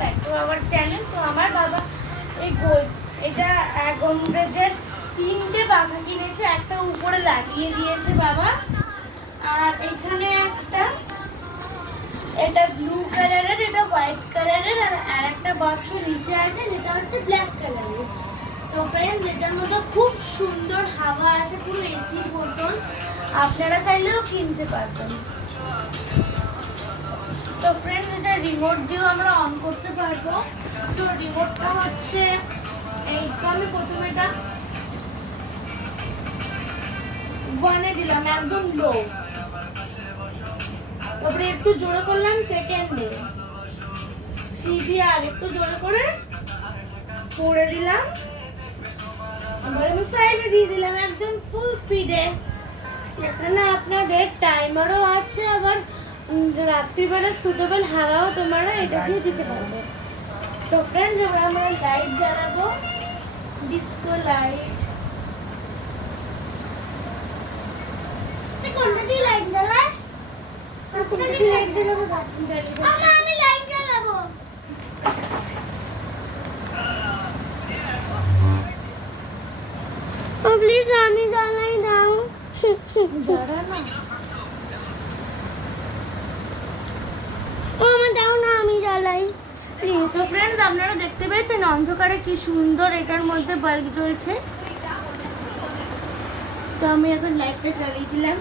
Back to our channel. তো আমার বাবা এই এটা গোদরেজের 3টে পাখা কিনেছে, একটা উপরে লাগিয়ে দিয়েছে বাবা। আর এখানে এটা ব্লু কালারের, এটা হোয়াইট কালারের, আর একটা বাক্স নিচে আছে যেটা হচ্ছে ব্ল্যাক কালারের। তো ফ্রেন্ডস, এটার মধ্যে খুব সুন্দর হাওয়া আসে, পুরো এসির মতন। আপনারা চাইলেও কিনতে পারবেন। তো ফ্রেন্ডস, এটা রিমোট দিয়েও আমরা অন করতে পারবো। তো রিমোটটা হচ্ছে এই, তো আমি প্রথমে এটা 1-এ দিলাম, একদম লো। তারপরে একটু জোরে করলাম সেকেন্ডে, 3 দিয়ে আর একটু জোরে করে 4-এ দিলাম। আবার আমি 5-এ দিয়ে দিলাম একদম ফুল স্পিডে। এখানে আপনাদের টাইমারও আছে, আবার রাত্রিবেলা সুটেবল হাওয়াও তোমরা এটা দিয়ে দিতে পারবে। তো ফ্রেন্ডস, এবার আমরা লাইট জ্বালাবো, ডিস্কো লাইট। কোনটা দিয়ে লাইট জ্বালায়? কোনটা দিয়ে লাইট জ্বালাবো? বাটন জ্বালাবো। মামা, আমি লাইট জ্বালাবো। ও প্লিজ, আমি জ্বালাই দাও। দাঁড়া না। ও আমার দাও না, আমি জ্বালাই প্লিজ। তো ফ্রেন্ডস, আপনারা দেখতে পেয়েছেন অন্ধকারে কি সুন্দর এটার মধ্যে বাল্ব জ্বলছে। তো আমি এখন লাইটটা জ্বালিয়ে দিলাম।